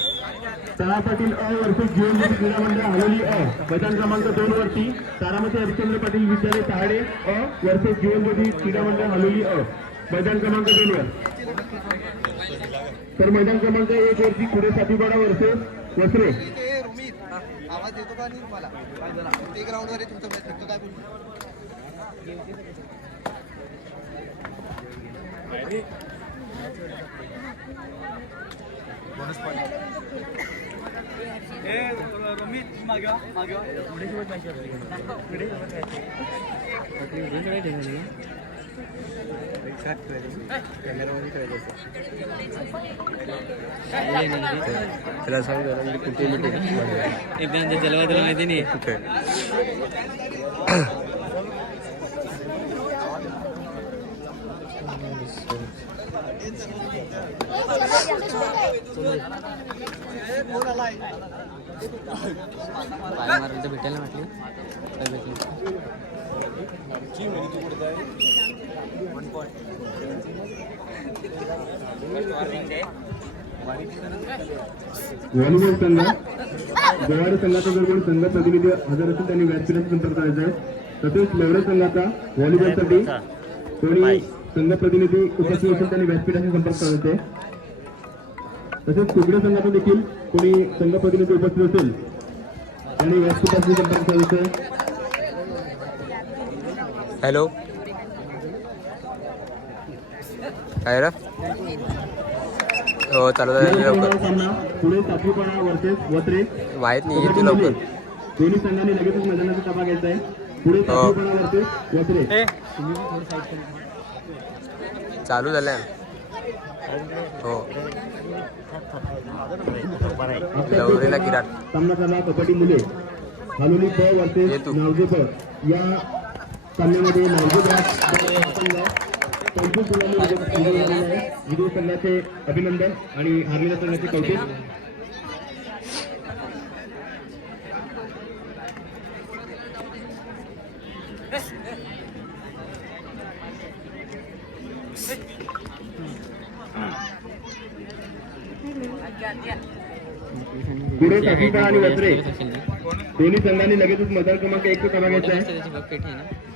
सहा पाटील अ वर्सेस जीवनज्योती क्रीडा मंडळ हलोली अ मैदान क्रमांक दोन वरती तारामती हरिश्चंद्र पाटील विद्यालय सहाडे अ वर्सेस जीवनज्योती क्रीडा मंडळ हलोली अ मैदान क्रमांक दोन वर तर मैदान क्रमांक एक वरती पुढे साथीपाडा वर्सेस वसरे आवाज येतो का नाही तुम्हाला? ग्राउंड वर तुमचा काय बोलतो त्याला सांगितलं कुठे एकदा माहिती नाही. कुठे? पाय मारून तर भेटायला म्हटली. तर भेटली व्हॉलीबॉल संघ गोवाडी संघाचा जर कोणी संघ प्रतिनिधी हजर असेल त्यांनी व्यासपीठाचा संपर्क करायचा आहे. तसेच लवडे संघाचा व्हॉलीबॉलसाठी कोणी संघ प्रतिनिधी उपस्थित असेल त्यांनी व्यासपीठाशी संपर्क करायचा आहे. तसेच कुकडे संघाचा देखील कोणी संघ प्रतिनिधी उपस्थित असेल त्यांनी व्यासपीठाशी संपर्क आहे हॅलो. काय रे? हो चालू झालं लवकर. सामना पुढे सातवीपणा वर्सेस वत्रे. माहीत नाही येते लवकर. दोन्ही संघांनी लगेचच मैदानाचा ताबा घ्यायचा आहे पुढे हो. सातवीपणा वर्सेस वत्रे. चालू झालं हो. लवरेला किराट सामना झाला कबड्डी मुले. हालोली ब ये वर्सेस. नावजे या सामन्यामध्ये नावजे पंचवीस गुणांनी विजय संघाचे अभिनंदन आणि हारलेल्या संघाचे कौतुक पुढे सातवीपणा आणि वस्त्रे दोन्ही संघांनी लगेचच मतदार क्रमांक एक ताबा घ्यायचा आहे.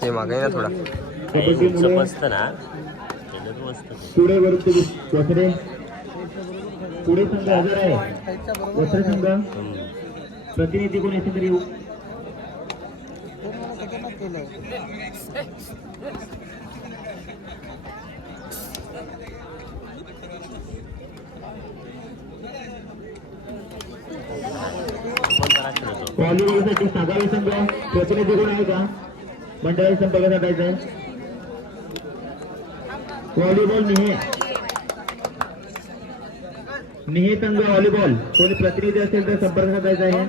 ते मागे ना. थोडा कबड्डी मुले पुढे वरती वस्त्रे पुढे संघ हजर आहे. वस्त्रे संघ. प्रतिनिधी कोण असेल तरी व्हॉलीबॉलसाठी सागावी संघ प्रतिनिधी कोण आहे का? मंडळाशी संपर्क साधायचा आहे व्हॉलीबॉल निहे. निहे संघ व्हॉलीबॉल कोणी प्रतिनिधी असेल तर संपर्क साधायचा आहे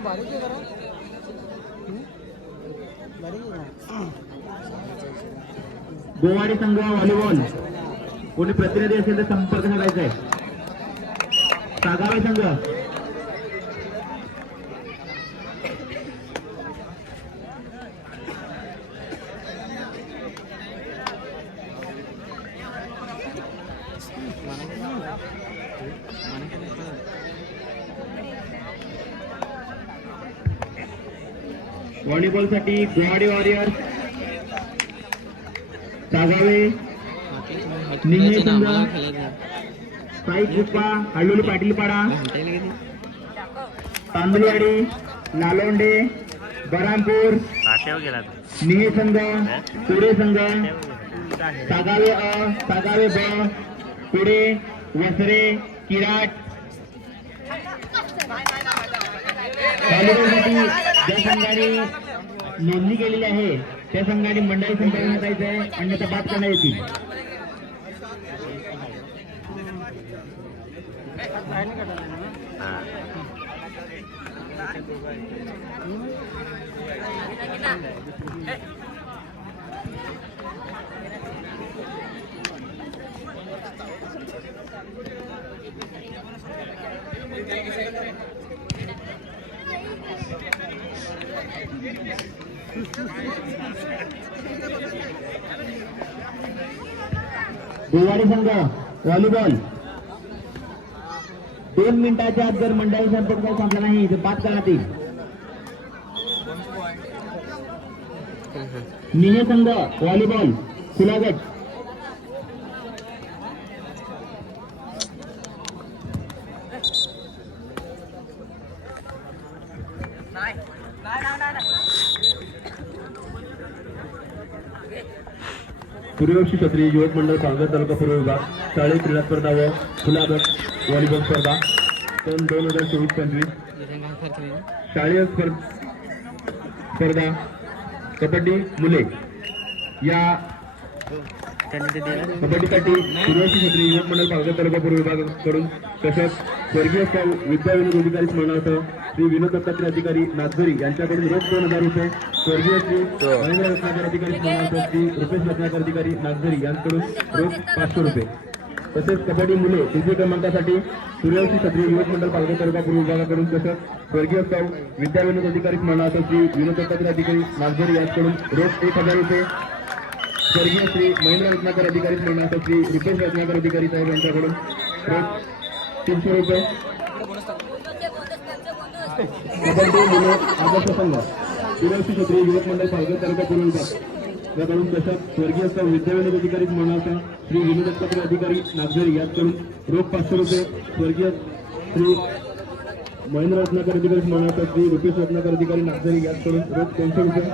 गोवाडी संघ व्हॉलीबॉल कोणी प्रतिनिधी असेल तर संपर्क साधायचा आहे सागावे संघ. व्हॉलीबॉलसाठी गुवाहाटी वॉरियर्स सागावे साई कृपा हळोली पाटीलपाडा तांदुळवाडी नालोंडे बरामपूर निहे संघ पुढे संघ सागावे अ सागावे ब पुढे वसरे किराट. व्हॉलीबॉलसाठी ज्या संघाने नोंदणी केलेली आहे त्या संघाने मंडळी संपर्कात जायचं आहे अन्यथा बाद करण्यात येतील Thank you. गोवारी संघ व्हॉलीबॉल. दोन मिनिटाच्या आत जर मंडळी संपर्क संपला नाही तर बाद करण्यात येईल निहे संघ व्हॉलीबॉल खुला गट सूर्यवंशी क्षत्रिय युवक मंडळ पालघर तालुका पूर्व विभाग शाळेत क्रीडा स्पर्धा व खुला गट व्हॉलीबॉल स्पर्धा सन दोन हजार चोवीस पंचवीस. शालेय शाळेय स्पर्धा कबड्डी मुले या त्यांनी ते दिलं. कबड्डीसाठी सूर्यवंशी क्षत्रिय युवक मंडळ पालघर तालुका पूर्व विभागाकडून तसंच स्वर्गीय साऊ विद्या विनोद अधिकारी स्मरणार्थ श्री विनोद दत्तात्रय अधिकारी नागझरी यांच्याकडून रोख दोन हजार रुपये स्वर्गीय श्री महेंद्र रत्नाकर अधिकारी स्मरणार्थ श्री रुपेश रत्नाकर अधिकारी नागझरी यांच्याकडून रोख पाचशे रुपये. तसेच कबड्डी मुले तृतीय क्रमांकासाठी सूर्यवंशी क्षत्रिय युवक मंडळ पालघर तालुका पूर्व विभागाकडून तसंच स्वर्गीय साऊ विद्या विनोद अधिकारी स्मरणार्थ श्री विनोद दत्तात्रय अधिकारी नागझरी यांच्याकडून रोख एक हजार रुपये स्वर्गीय श्री महेंद्र रत्नाकर अधिकारी स्मरणार्थ श्री रुपेश रत्नाकर अधिकारी साहेब यांच्याकडून. तीनशे रुपये. कबड्डी मुले आदर्श संघ सूर्यवंशी क्षत्रिय युवक मंडळ पालघर तालुका पूर्व याकडून तसंच स्वर्गीय सौ विद्याविनोद अधिकारी स्मरणार्थ श्री विनोद दत्तात्रय अधिकारी नागझरी. याकडून रोख पाचशे रुपये. स्वर्गीय श्री महेंद्र रत्नाकर अधिकारी स्मरणार्थ श्री रुपेश रत्नाकर अधिकारी नागझरी. याकडून रोख दोनशे रुपये.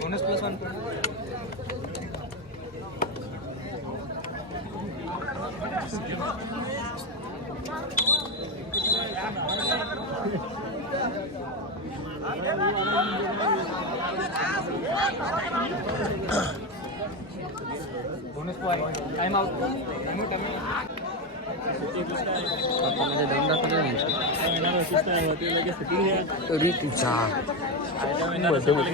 Bonus plus one bonus point time out time time आपल्याला दोन दाखवलं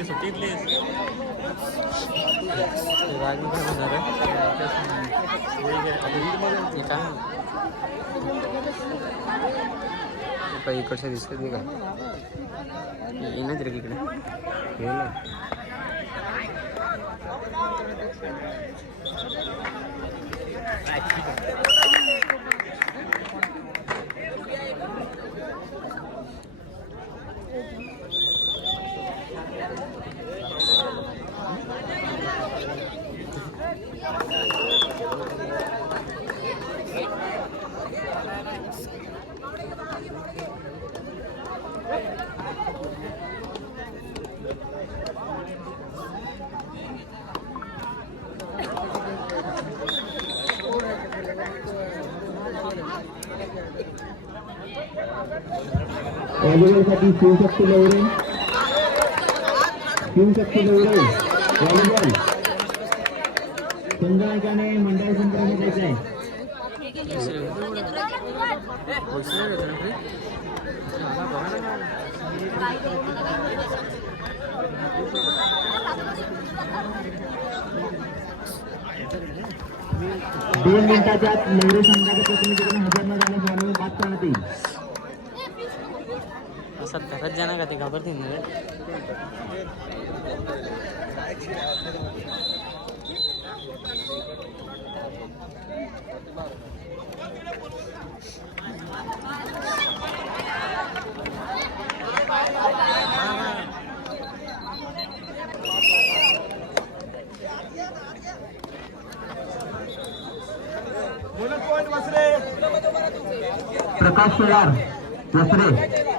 काही इकडचं दिसत नाही का येणार रे इकडे ये ना व्हॉलीबॉलसाठी शिवशक्ती लवरे शिवशक्ती लवरे व्हॉलीबॉल संघनायकाने मंडळ संघाने द्यायचा आहे दोन मिनिटाच्या आत लवरे संघाच्या प्रतिनिधीकडून हजर सत्तरच जण का ते घाबरतील प्रकाश पवार दसरे।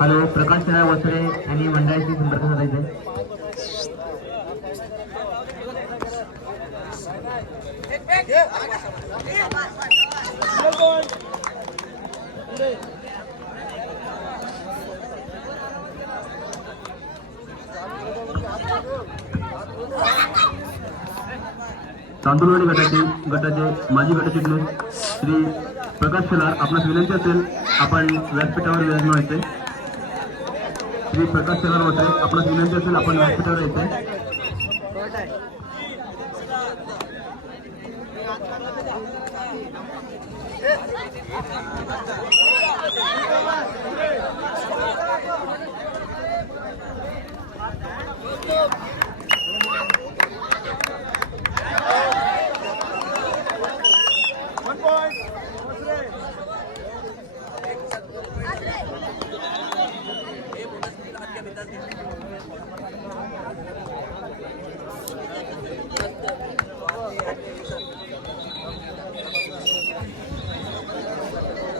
हॅलो प्रकाश शेलार वसरे यांनी मंडळाशी संपर्क साधायचा आहे. तांदूळवाडी गटाचे गटाचे माजी गटचिटणीस श्री प्रकाश शेलार आपणास विनंती असेल आपण व्यासपीठावर विराजमान व्हायचे मी प्रकाश शेलार वसरे आपणास विनंती असेल आपण व्यासपीठावर यायचे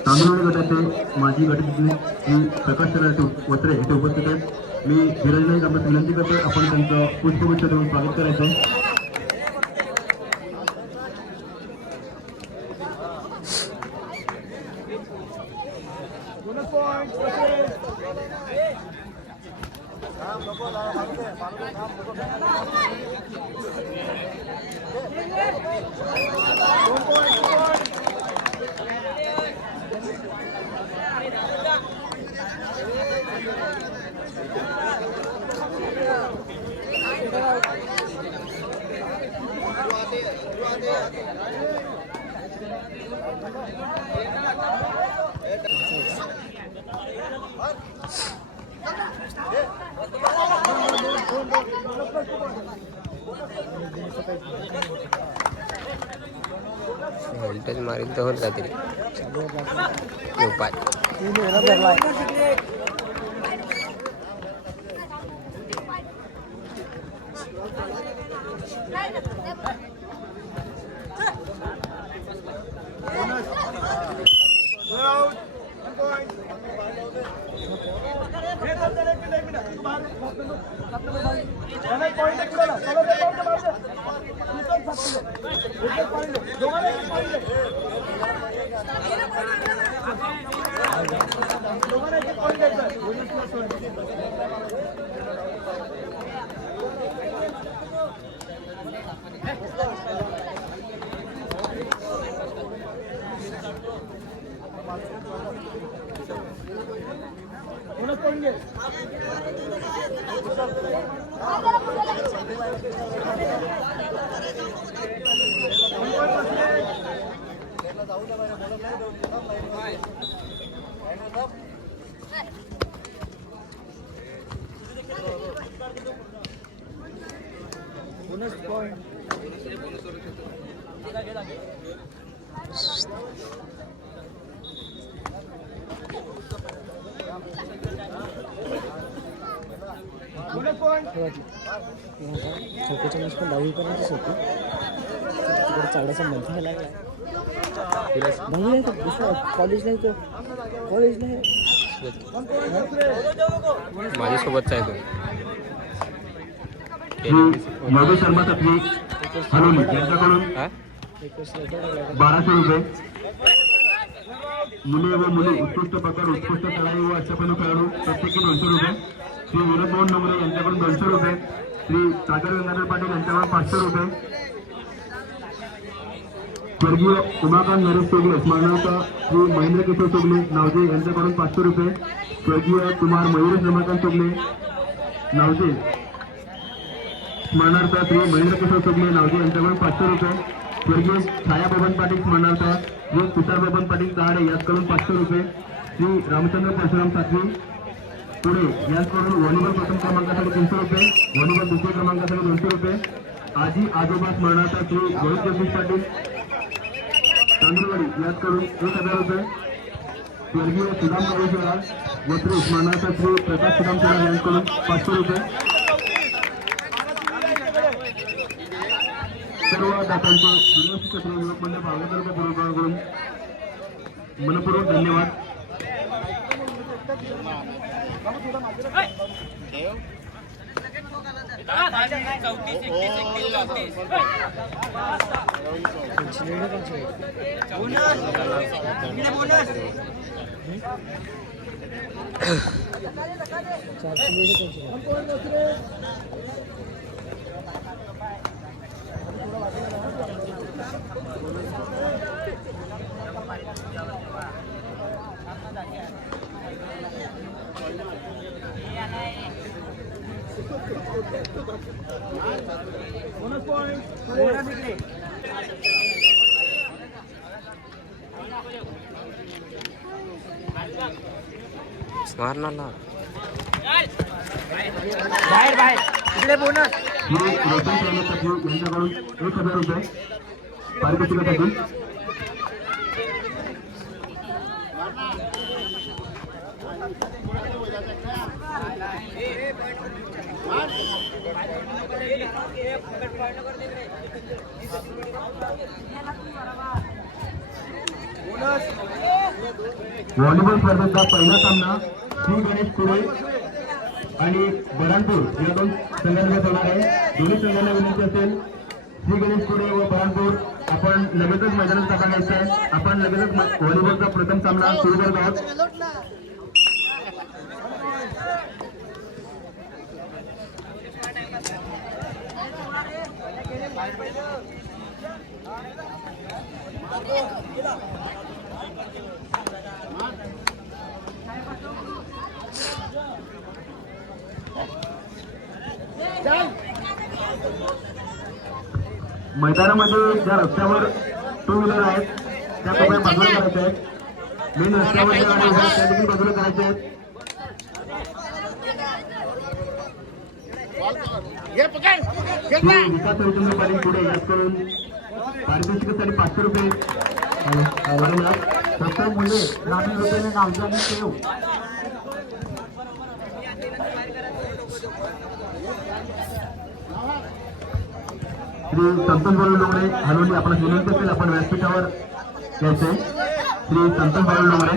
तांदूळवाडी गटाचे माजी गटचिटणीस मी प्रकाश शेलार इथे उपस्थित आहेत. मी धीरज नाईक आपल्यास विनंती करतो आपण त्यांचं पुष्पगुच्छ देऊन स्वागत करायचं. आहे. व्होल्टेज मारेल तर होत काहीतरी 오늘 뻔게 गोपाल चौकाच्या मस्त दहावीपर्यंतच होती तिकडे चालायचा मध्ये लागला दहावी आहे तो। दुसरा कॉलेजला आहे तो कॉलेजला आहे माझ्यासोबतचा आहे श्री योगेश शर्मा तत्वी हलोली यांच्याकडून बाराशे रुपये. मुले व मुली उत्कृष्ट प्रकार उत्कृष्ट खेळाडू व अष्टपैलू खेळाडू प्रत्येकी दोनशे रुपये. श्री विनोद मोहन नमुने यांच्याकडून दोनशे रुपये. श्री सागर गंगाधर पाटील यांच्याकडून पाचशे रुपये. स्वर्गीय उमाकांत नरेश चोगले स्मरणार्थ श्री महेंद्र किशोर चोगले नावजे यांच्याकडून पाचशे रुपये. स्वर्गीय कुमार मयुरेश रमाकांत चोगले नावजे स्मरणार्थ श्री महेंद्रकिशोर चुगले नावजी यांच्याकडून पाचशे रुपये. स्वर्गीय छाया बबन पाटील स्मरणार्थ श्री तुषार बबन पाटील कहाडे याचकडून पाचशे रुपये. श्री रामचंद्र परशुराम सातवी पुढे याचकडून व्हॉलीबॉल प्रथम क्रमांकासाठी तीनशे रुपये व्हॉलीबॉल दुसऱ्या क्रमांकासाठी दोनशे रुपये. आजी आजोबा स्मरणार्थ श्री रोहित जगदीश पाटील. तांदूळवाडी याचकडून एक हजार रुपये. स्वर्गीय सुदाम प्रवेशराज वस्त्री स्मरणार्थ श्री प्रकाश सुदाम शेलार यांच्याकडून पाचशे रुपये. सर्व दातांचे सूर्यवंशी युवक मंडळ मनपूर्वक धन्यवाद मारणार ना. बाहेर बाहेर. इकडे बोनस श्री रोशन शर्मा यांच्याकडून एक हजार रुपये पारितोषिकासाठी व्हॉलीबॉल स्पर्धेचा पहिला सामना श्री गणेश कुरे आणि बरणपूर या दोन संघांमध्ये होणार आहे. दोन्ही संघांना विनंती असेल. श्री गणेश कुरे व बराणपूर आपण लगेचच मैदानात टाकायचं आहे. आपण लगेचच व्हॉलीबॉलचा प्रथम सामना सुरू करत आहोत. Thank you. मैदानामध्ये ज्या रस्त्यावर टू व्हीलर आहेत त्या सगळ्या बाजूला करायच्या आहेत. मेन रस्त्यावर ज्या गाड्या उभ्या आहेत, त्या देखील बाजूला करायच्या आहेत विकास पुढे पारितोषिकासाठी पाचशे रुपये. मुले ग्रामीण रुपयाने श्री संतोष बाळू डोंगरे हलवली आपण विनंती असेल आपण व्यासपीठावर यायचे श्री संतोष बाळू डोंगरे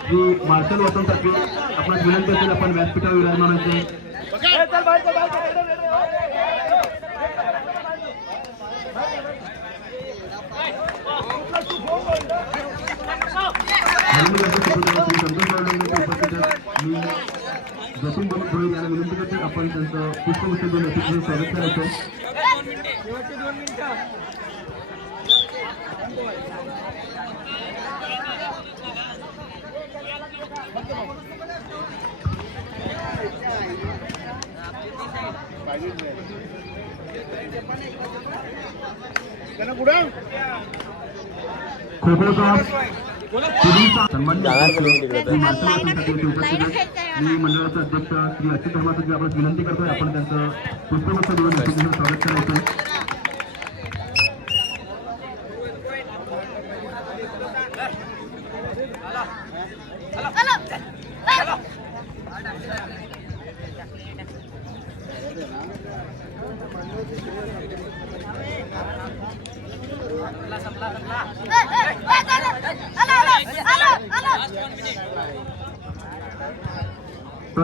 श्री मार्शल वसंत ठाकरे आपण विनंती असेल आपण व्यासपीठावर विराजमान व्हायचे Thank you. जतीन श्री संतोष यांना विनंती करतो. आपण त्यांचं पुष्पगुच्छ देऊन अतिशय स्वागत करायचं. खो मी मंडळाचे अध्यक्ष श्री अच्युत धर्मासाठी आपण विनंती करतोय आपण त्यांचं पुष्पगुच्छ देऊन स्वागत करायचं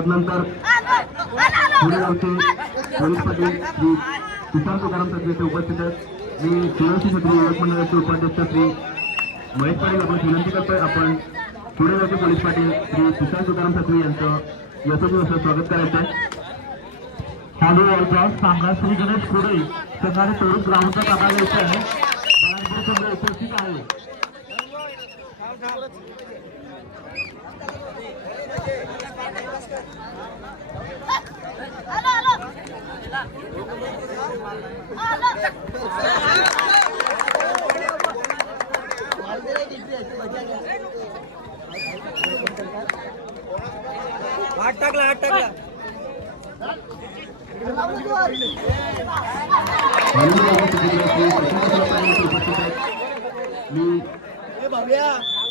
तदनंतर पुढे गावचे पोलीस पाटील श्री किसान तुकाराम सत्रे येथे उपस्थित आहेत. मी शिवशी छत्री युवक मंडळाचे उपाध्यक्ष श्री महेश पाटील आपण विनंती करतोय. आपण पुढे गावचे पोलीस पाटील श्री किसान तुकाराम सत्रे यांचं यशस्वी स्वागत करायचं आहे. हॉलीबॉलचा सांगा श्री गणेश खुडे संघाने तोडून ग्राउंडचा ताबा घ्यायचा आहे. बाळापूर संघ उपस्थित आहे. आठ टाकला आठ टाकला. मी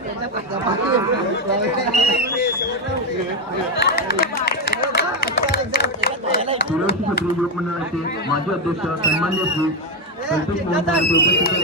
सचिन पाटील यांचं मंडळाचे माजी अध्यक्ष सन्मान्य श्री संतोष उपस्थित